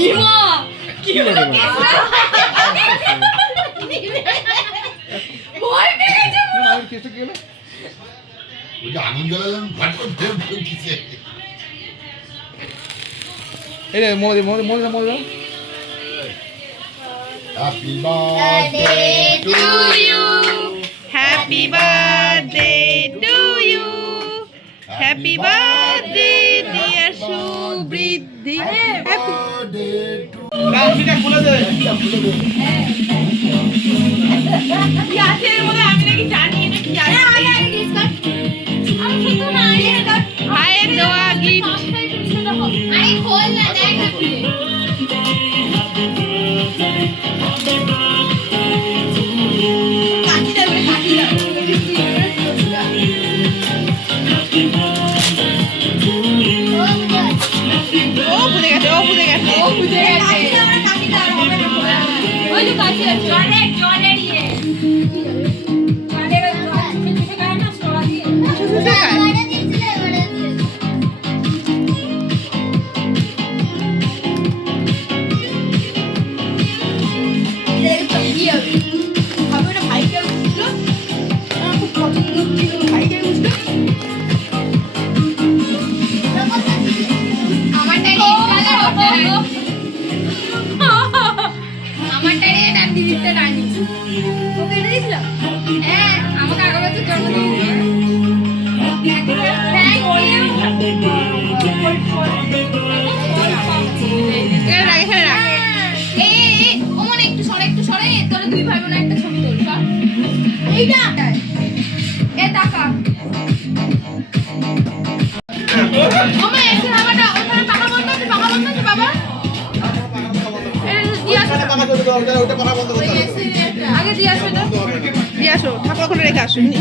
ইমা কি হলো ভয় পেয়ে গেছে আর কিছু কি হলো ওই যে আগুন জ্বালালাম ফাট করে ফের ঢুকিছে এই রে Modi happy birthday to you happy birthday to you happy birthday dear Subriddhi birthday to রাশিটা খুলে দে কি আছে এর মধ্যে আমি নাকি জানি না কি আছে আমি শুধু না ভাইয়ের দেওয়া গিফট আরে খোল না দেখ না খুলে কাটি দাও ও বুঝে গেছে কাটি দাও হবে না ওই যে কাটি আছে জলের ইয়ে জলের ছুটে গায় না সরা দিয়ে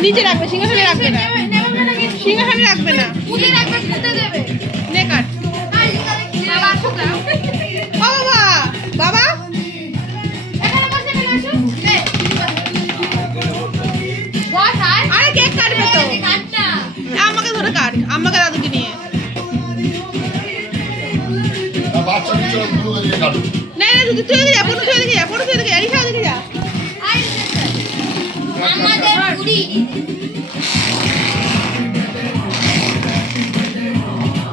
নিচে রাখবে সিংহাসনে রাখবে না সিংহাসনে রাখবে না পুজো রাখবে পুজো দেবে নে কাট বাবা বাবা এখানে বসে আসো বস আরে কেক কাটবে তো কাট না আমাকে ধরে কাট আমাকে দাদুকে নিয়ে বাচ্চা কিছু গুলো দিয়ে কাটো না তুই তুই যা ফটো তুই দেখে যা ফটো তুই দেখে আরে দেখে যা আমাদের পুরি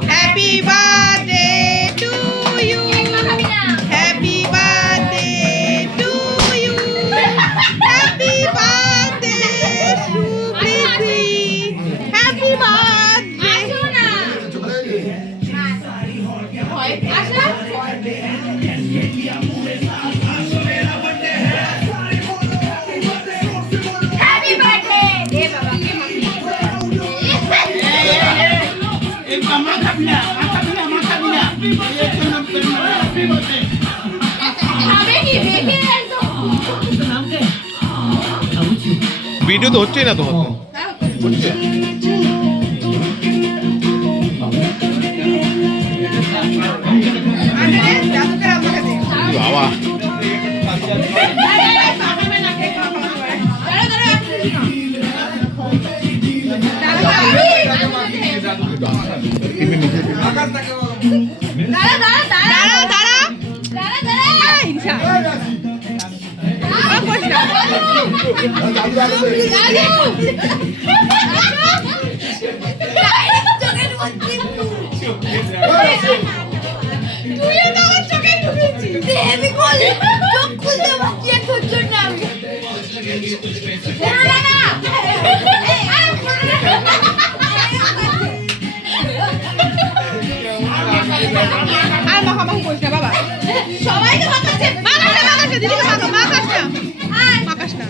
happy birthday to you happy birthday to you happy birthday Subriddhi happy birthday আসুনা হয় আসা ভিডিও তো হচ্ছেই না তোমার তো হচ্ছে বাবা সবাইকে মাখাচ্ছে মাখাচ্ছে দিদিকে মাখাচ্ছে মাখাচ্ছে না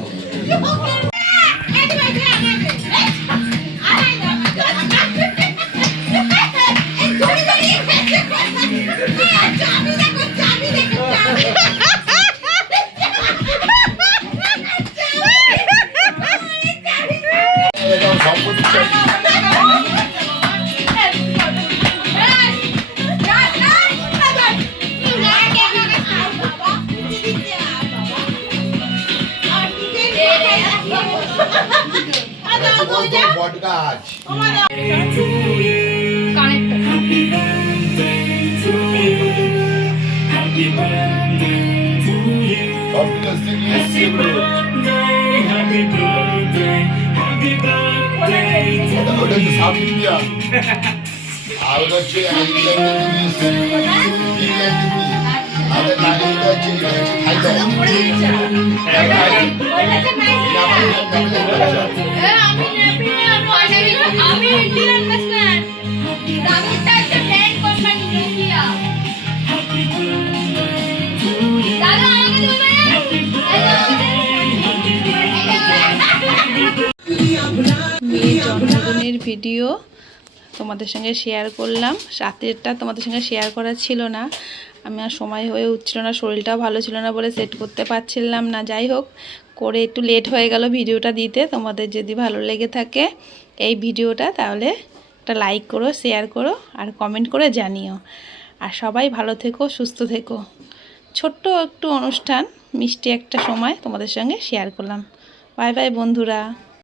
বট গাছ কানেক্ট ওটা হচ্ছে সাউথ ইন্ডিয়া আর ওটা হচ্ছে আমি ইন্ডিয়ান ন্যাশনাল দামিটা একটা ব্র্যান্ড কোম্পানি নোকিয়া দাদা আমাকে দেবে মেয়ের জন্মদিনের ভিডিও তোমাদের সঙ্গে শেয়ার করলাম। রাতেরটা তোমাদের সঙ্গে শেয়ার করা ছিল না, আমি আর সময় হয়ে উঠছিল না, শরীরটাও ভালো ছিল না বলে সেট করতে পারছিলাম না। যাই হোক করে একটু লেট হয়ে গেল ভিডিওটা দিতে। তোমাদের যদি ভালো লেগে থাকে এই ভিডিওটা তাহলে একটা লাইক করো, শেয়ার করো আর কমেন্ট করে জানিও। আর সবাই ভালো থেকো, সুস্থ থেকো। ছোট্ট একটু অনুষ্ঠান, মিষ্টি একটা সময় তোমাদের সঙ্গে শেয়ার করলাম। বাই বাই বন্ধুরা।